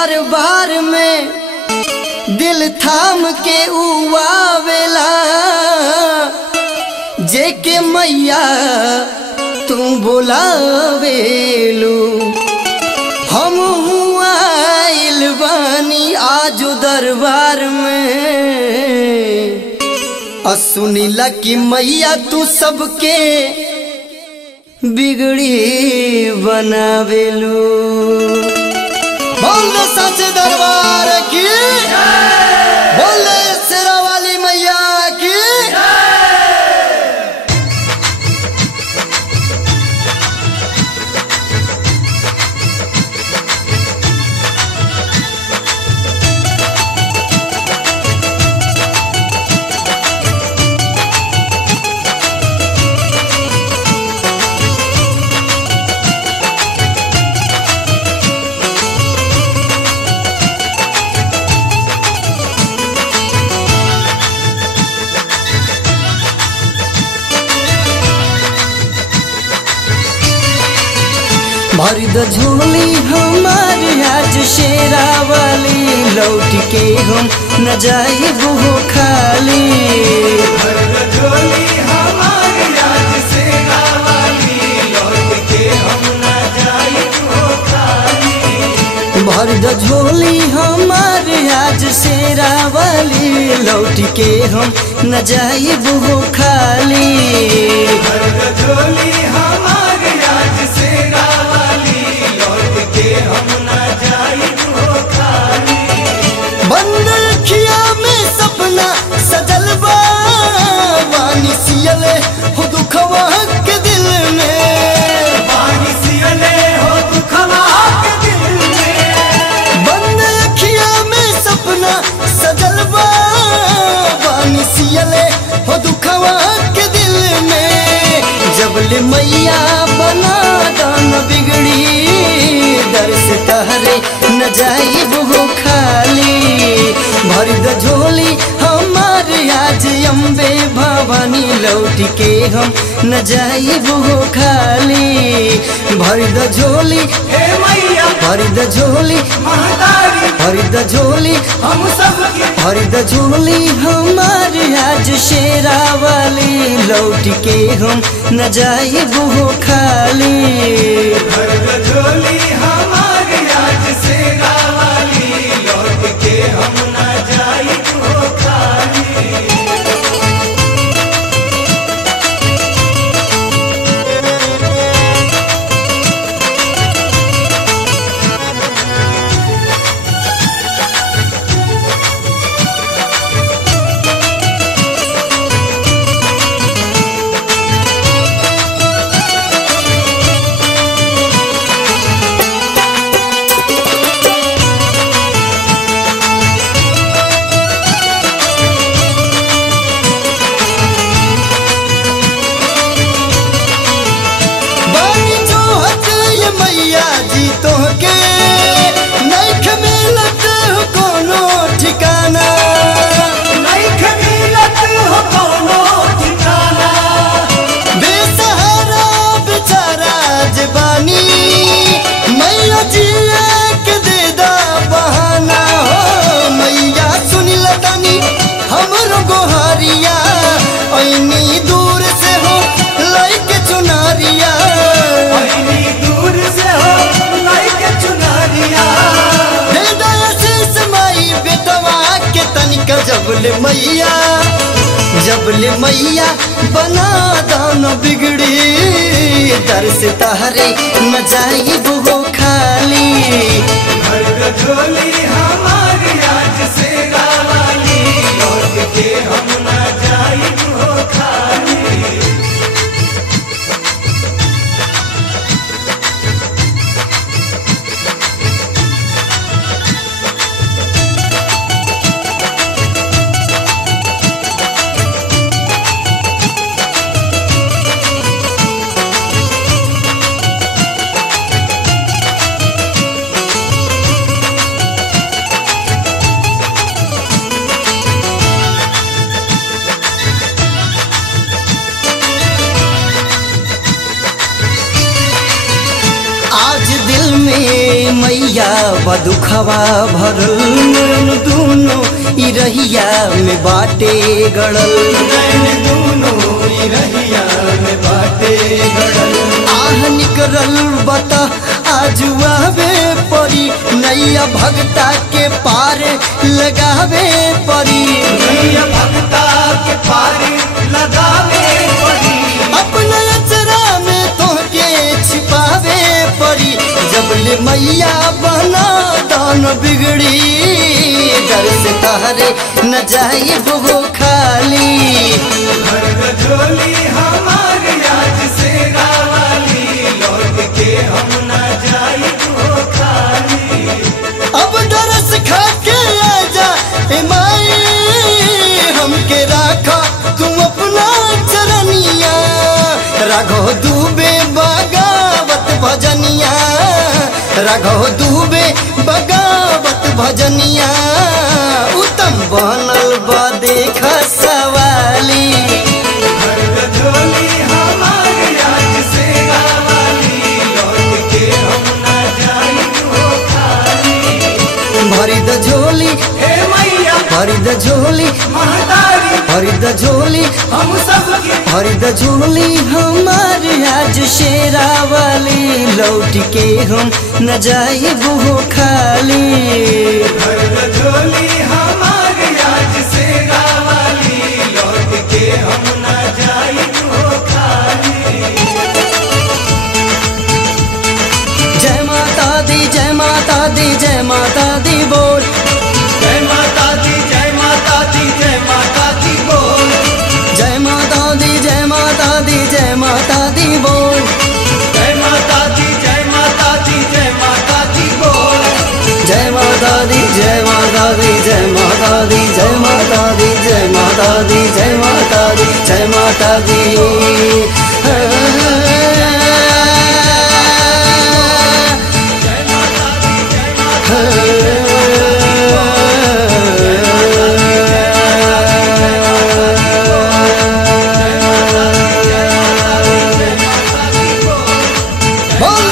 दरबार में दिल थाम के उआवेला जेके मैया तू बोलावेलू। हम आइल बानी आज दरबार में सुनीला कि मैया तू सबके बिगड़ी बनावेलू। बोल सच दरबार की, बोल शेरा वाली मैया की। भर द झोली हमारी आज शेरा वाली, लौट के हम न जाए वो खाली। भर द झोली हमारी आज शेरा वाली, लौट के हम न जाए वो खाली। भर द झोली हमारी आज शेरा वाली, लौट के हम न जाए वो खाली। भर द झोली हमारी आज शेरा हम न जाई वो खाली। बंद अखिया में सपना सजल बा, वानी सियले हो दुखवा के दिल में, वानी सियले हो दुखवा के दिल में। बंद अखिया में सपना सजल बा, वानी सियले हो दुखवा के दिल में। जबले मैया बना दान बिगड़ी, दर से तहरे न जाई वो खाली। भर द झोली हमारे आज अम्बे भवानी, लौट के हम न जाई वो खाली। भर द झोली हे मैया, भर द झोली महतारी, भर द झोली हम सबके। भर द झोली हमारे आज शेरा वाली, लौट के हम न जाई वो खाली। भर द झोली हमारी आज शेरा वाली, लौट के हम न जाई वो खाली। मैया जी तो के नैख मिलत हो कोनो ठिकाना, नैख मिलत हो कोनो ठिकाना। बेसहारा बेचारा जबानी, मैया जी के दे दा बहाना। हो मैया सुन लतानी हमरो गोहारिया, ऐनी दूर से हो लाइक चुनारिया, जबले मैया जबले मैया बना दान बिगड़ी, दर से तहरे न जाई वो खाली। भर द झोली हमारी आज शेरा वाली, लौट के हम न जाई वो खाली। नैया बदुखवा भरल नैन दूनो ई रहिया में बाटे गड़ल नैन दूनो ई रहिया में बाटे गड़ल आह निकरल बता आज आवे परी नैया भगता के पार लगावे परी नैया भगता के पार लगावे परी अपना अचरा में तोहके छिपावे परी जबले मैया बना दान बिगड़ी डर से तहरे न जाए वो खाली भर द झोली हमारी आज से रावाली लौट के हम न जाए वो खाली अब दरस खा के आजा ए माई हमके राखा तू अपना चरनिया राघव दूबे बगावत भजनिया राघव दूबे बगावत भजनिया उत्तम बनल बा देखा सवाली भर द झोली हमारी आज से रावाली लौट के हम न जाए वो खाली भरी द झोली हे मैया भरी द झोली महतारी भरी द झोली हम सबके भरी द झोली हमारे आज शेरावाली लौट के हम न जाए वो खाली भर द झोली हमारी आज से रावाली लौट के हम न जाए वो खाली जय माता दी जय माता दी जय माता दी बोल जय माता दी जय माता दी जय माता दी बोल जय माता दी जय माता दी जय माता दी बोल जय माता दी जय माता दी जय माता दी बोल जय माता दी जय माता दी जय माता दी जय माता दी जय माता दी जय माता दी जय माता दी बोल